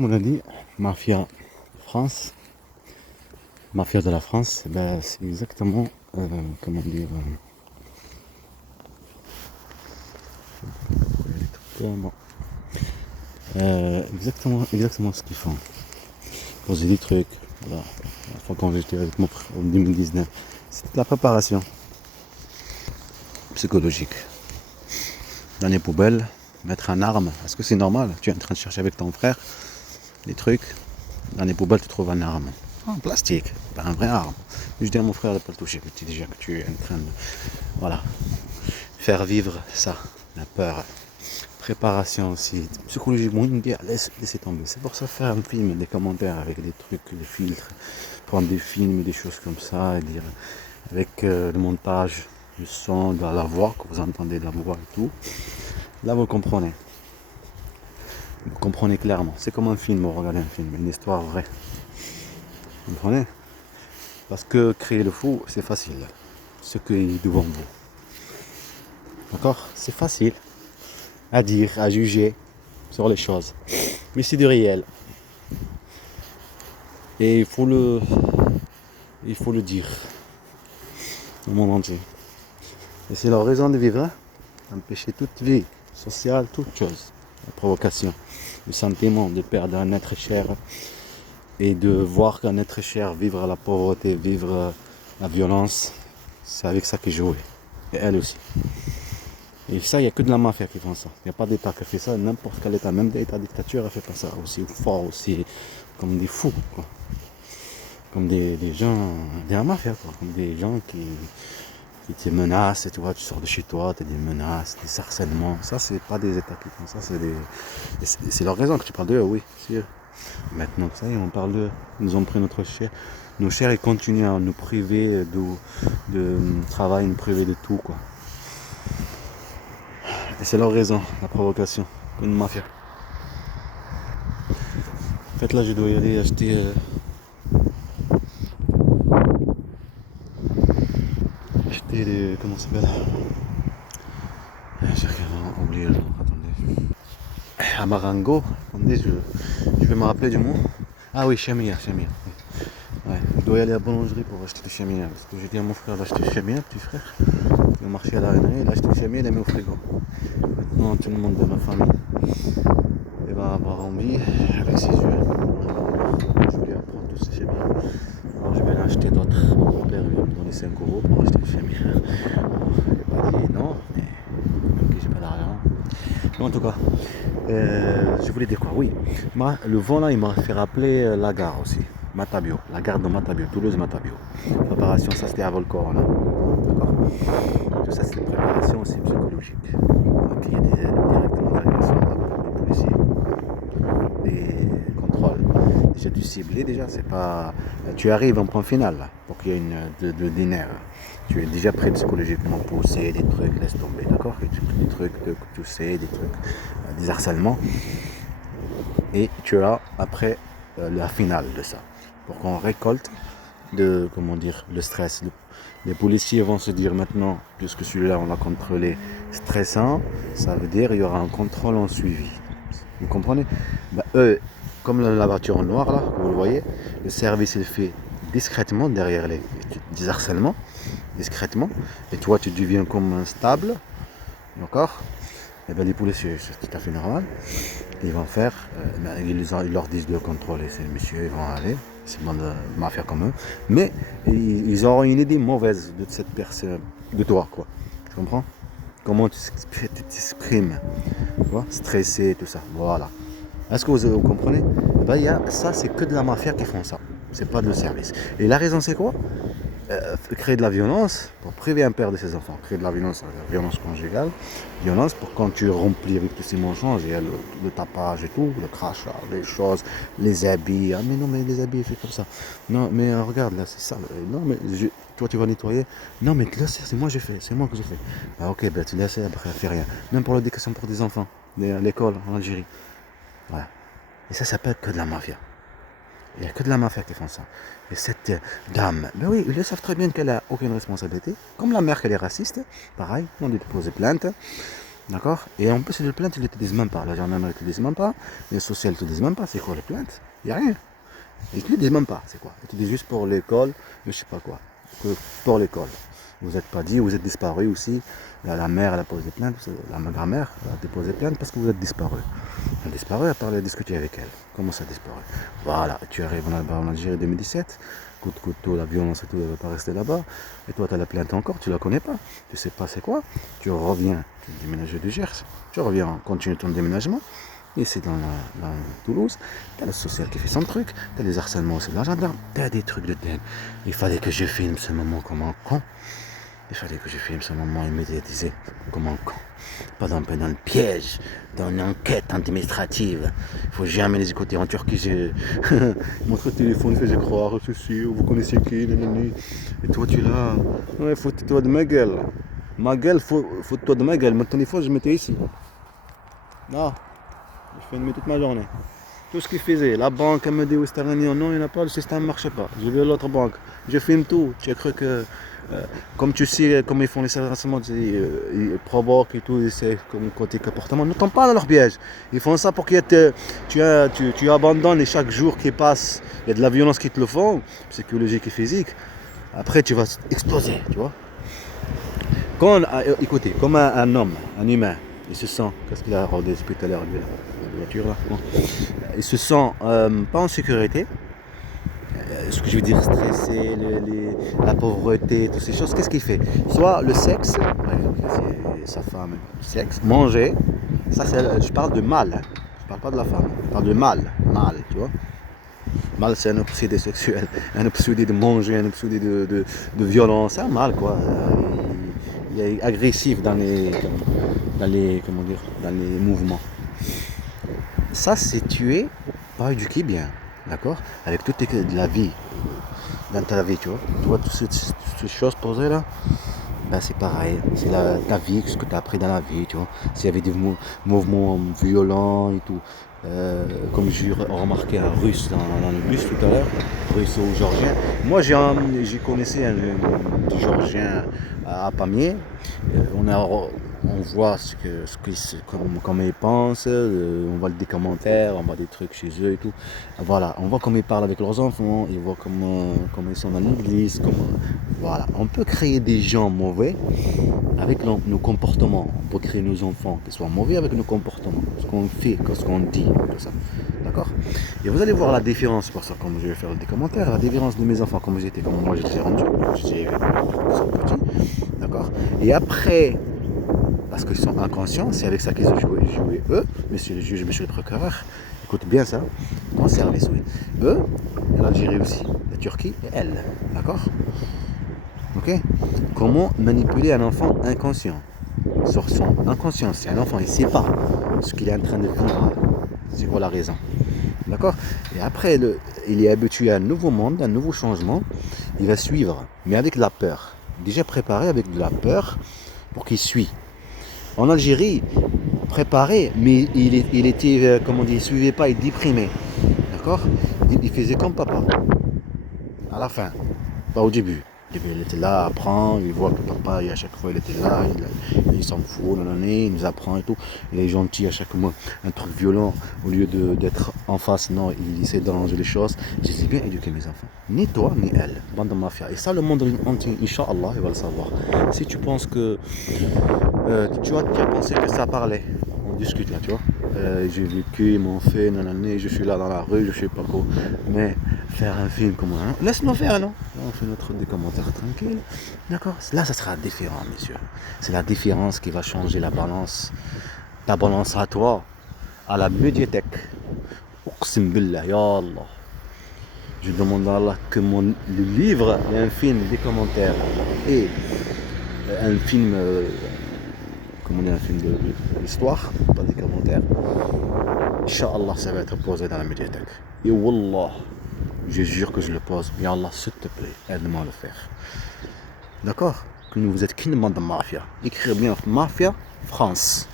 comme on a dit, mafia France, mafia de la France, ben, c'est exactement, comment dire, exactement, exactement ce qu'ils font. Poser des trucs, voilà. La fois quand j'étais avec mon frère en 2019, c'était de la préparation psychologique. Dans les poubelles, mettre un arme, est-ce que c'est normal? Tu es en train de chercher avec ton frère des trucs, dans les poubelles tu trouves une arme. En plastique, pas un vrai arme. Je dis à mon frère de ne pas le toucher, tu dis déjà que tu es en train de, voilà, faire vivre ça, la peur. Préparation aussi, psychologiquement, il me dit, laissez tomber. C'est pour ça faire un film, des commentaires avec des trucs, des filtres, prendre des films, des choses comme ça, et dire, avec le montage, le son, de la voix, que vous entendez de la voix et tout. Là, vous comprenez. Vous comprenez clairement. C'est comme un film, vous regardez un film, une histoire vraie. Vous comprenez? Parce que créer le fou, c'est facile. Ce qui est devant vous. D'accord? C'est facile à dire, à juger sur les choses. Mais c'est du réel. Et il faut le dire au monde entier. Et c'est leur raison de vivre, hein? Empêcher toute vie sociale, toute chose. La provocation, le sentiment de perdre un être cher et de voir qu'un être cher vivre la pauvreté, vivre la violence, c'est avec ça qu'ils jouent. Et elle aussi. Et ça, il n'y a que de la mafia qui font ça. Il n'y a pas d'État qui fait ça, n'importe quel État, même des États dictature, ne fait pas ça. Aussi fort, aussi comme des fous, quoi. Comme des gens, de la mafia, quoi. Comme des gens qui te menacent, et tu vois, tu sors de chez toi, tu as des menaces, des harcèlements. Ça, c'est pas des États qui font ça, c'est leur raison que tu parles d'eux, oui, c'est eux. Maintenant, ça y est, on parle d'eux. Ils nous ont pris notre chair. Nos chairs, ils continuent à nous priver de travail, nous priver de tout, quoi. Et c'est leur raison, la provocation, une mafia. En fait, là, je dois y aller acheter des... Comment ça s'appelle? J'ai oublié le nom, attendez. Amarango, attendez, je vais me rappeler du mot. Ah oui, chamia. Ouais, je dois y aller à la boulangerie pour acheter du chamia. Parce que j'ai dit à mon frère d'acheter du chamia, petit frère. Il a marché à la Reine, il a acheté du chamia, il l'a mis au frigo. Maintenant, tout le monde de ma famille il va avoir envie avec ses yeux. Je voulais apprendre tous ces chemiers. Alors je vais en acheter d'autres. Mon père lui a donné 5 euros pour acheter des chemiers. Il n'a pas dit non, mais ok, j'ai pas d'argent. Mais en tout cas, je voulais dire quoi? Oui, le vent là, il m'a fait rappeler la gare aussi. Matabio, la gare de Matabio, Toulouse-Matabio. Préparation, ça c'était avant le corona. D'accord? Tout ça c'est une préparation aussi psychologique. Donc il y a directement des agressions des policiers, des contrôles. Déjà tu ciblé, déjà c'est pas. Tu arrives en point final là, pour qu'il y ait une des nerfs. Tu es déjà prêt psychologiquement pour pousser des trucs, laisse tomber, d'accord? Et tu des trucs que tu sais, des trucs, des harcèlements. Et tu as après la finale de ça. Pour qu'on récolte comment dire, le stress. Les policiers vont se dire maintenant, puisque celui-là on l'a contrôlé stressant, ça veut dire qu'il y aura un contrôle en suivi. Vous comprenez? Eux, comme la voiture en noir là, vous le voyez, le service il fait discrètement derrière des harcèlements, discrètement, et toi tu deviens comme un stable, d'accord? Et bien les policiers, c'est tout à fait normal. Ils vont faire, ils leur disent de contrôler ces messieurs, ils vont aller, c'est bon de mafia comme eux, mais ils auront une idée mauvaise de cette personne, de toi, quoi. Tu comprends? Comment tu t'exprimes, tu vois, stressé, tout ça, voilà. Est-ce que vous comprenez? Ça, c'est que de la mafia qui font ça, c'est pas de le service. Et la raison, c'est quoi? Créer de la violence pour priver un père de ses enfants, créer de la violence conjugale, violence pour quand tu remplis avec tous ces mensonges, il y a le tapage et tout, le crachat, les choses, les habits, ah mais non mais les habits fait comme ça, non mais regarde là c'est ça, non mais toi tu vas nettoyer, non mais là c'est moi j'ai fait, c'est moi que j'ai fait, ah ok ben tu laisses après fais rien, même pour l'éducation pour des enfants, à l'école en Algérie, voilà, et ça s'appelle que de la mafia. Il n'y a que de la mafia qui font ça. Et cette dame, ben oui, ils le savent très bien qu'elle n'a aucune responsabilité. Comme la mère qu'elle est raciste, pareil, on dit de poser plainte. D'accord? Et en plus, les plaintes, ils ne te disent même pas. La gendarmerie ne te disent même pas. Les sociales ne te disent même pas. C'est quoi les plaintes? Il n'y a rien. Ils ne te le disent même pas. C'est quoi? Ils te disent juste pour l'école, je sais pas quoi. Pour l'école. Vous n'êtes pas dit, vous êtes disparu aussi. La mère, elle a posé plainte. La grand-mère, elle a déposé plainte parce que vous êtes disparu. Elle a disparu, elle a parlé, discuté avec elle. Comment ça a disparu? Voilà, tu arrives en Algérie 2017. Coup de couteau, la violence et tout, elle ne va pas rester là-bas. Et toi, tu as la plainte encore, tu la connais pas. Tu sais pas c'est quoi. Tu reviens, tu déménages du Gers. Tu reviens, continue ton déménagement. Ici dans Toulouse, t'as le social qui fait son truc, t'as les harcèlements aussi de la gendarme, t'as des trucs de dingue. Il fallait que je filme ce moment comme un con. Il fallait que je filme ce moment immédiatisé comme un con. Pas dans le piège, dans une enquête administrative. Il faut jamais les écouter en Turquie. Votre téléphone faisait croire ceci, vous connaissez qui, nanani. Et toi tu es là, ouais, fous-toi de ma gueule. Ma gueule, fous-toi de ma gueule. Mon téléphone, je mettais ici. Non. Je filmais toute ma journée. Tout ce qu'il faisait. La banque, elle me dit, oui, c'est non, il n'y en a pas, le système ne marchait pas. Je vais à l'autre banque. Je filme tout. Tu as cru que, comme tu sais, comme ils font les renseignements, ils provoquent et tout, c'est comme côté comportement. Ne tombe pas dans leur piège. Ils font ça pour que tu abandonnes et chaque jour qui passe, il y a de la violence qui te le font, psychologique et physique. Après, tu vas exploser, tu vois. Écoutez, comme un homme, un humain, il se sent, qu'est-ce qu'il a rodé depuis tout à l'heure, lui, là, la voiture, là, bon. Il se sent pas en sécurité, ce que je veux dire, stressé, la pauvreté, toutes ces choses, qu'est-ce qu'il fait? Soit le sexe, par exemple, c'est sa femme, le sexe, manger, ça c'est, je parle de mal, hein. Je parle pas de la femme, je parle de mal, tu vois. Mal, c'est un obsédé sexuel, un obsédé de manger, un obsédé de violence, c'est un mal, quoi. Il est agressif dans comment dire, dans les mouvements. Ça, c'est tuer, pas éduquer bien, d'accord? Avec toute la vie, dans ta vie, tu vois. Tu vois toutes ces choses posées là, ben, c'est pareil. C'est ta vie, ce que tu as appris dans la vie, tu vois. S'il y avait des mouvements violents et tout, comme j'ai remarqué un russe dans le bus tout à l'heure, russe ou georgien. Moi, j'ai connaissé un georgien à Pamiers. On voit comment ils pensent, on voit des commentaires, on voit des trucs chez eux et tout. Voilà, on voit comment ils parlent avec leurs enfants, on voit comment ils sont dans l'église. Voilà, on peut créer des gens mauvais avec nos comportements. On peut créer nos enfants qui soient mauvais avec nos comportements, ce qu'on fait, ce qu'on dit, tout ça. D'accord? Et vous allez voir la différence, pour ça, comme je vais faire des commentaires, la différence de mes enfants, comme moi j'étais rendu, j'étais petit, d'accord? Et après, parce qu'ils sont inconscients, c'est avec ça qu'ils ont joué eux, monsieur le juge, monsieur le procureur, écoute bien ça, ton service, oui. Eux, l'Algérie aussi, la Turquie et elle, d'accord? Ok? Comment manipuler un enfant inconscient? Sur son inconscient, c'est un enfant, il ne sait pas ce qu'il est en train de vivre. C'est quoi la raison? D'accord? Et après, il est habitué à un nouveau monde, un nouveau changement, il va suivre, mais avec de la peur. Déjà préparé avec de la peur pour qu'il suit. En Algérie, préparé, mais il était, comment dire, il ne suivait pas, il déprimait. D'accord? Il faisait comme papa. À la fin, pas au début. Il était là, apprend, il voit que papa, à chaque fois, il était là, il s'en fout, il nous apprend et tout. Il est gentil à chaque mois, un truc violent, au lieu d'être en face, non, il essaie d'arranger les choses. J'ai bien éduqué mes enfants. Ni toi, ni elle, bande de mafia. Et ça, le monde entier, Inch'Allah, il va le savoir. Si tu penses que, tu as pensé que ça parlait, on discute là, tu vois. J'ai vécu, ils m'ont fait, nanana, je suis là dans la rue, je sais pas quoi. Mais faire un film comme un, laisse-nous faire, non? On fait des commentaires tranquilles. D'accord? Là, ça sera différent, messieurs. C'est la différence qui va changer la balance. Ta balance à toi, à la médiathèque. Uqsim billah, ya Allah. Je demande à Allah que le livre et un film, des commentaires et un film, comment dire, un film de l'histoire, pas des commentaires. Inch'Allah, ça va être posé dans la médiathèque. Et Wallah, je jure que je le pose. Ya Allah, s'il te plaît, aide-moi à le faire. D'accord? Que vous êtes qu'une bande de mafia. Écrivez bien Mafia France.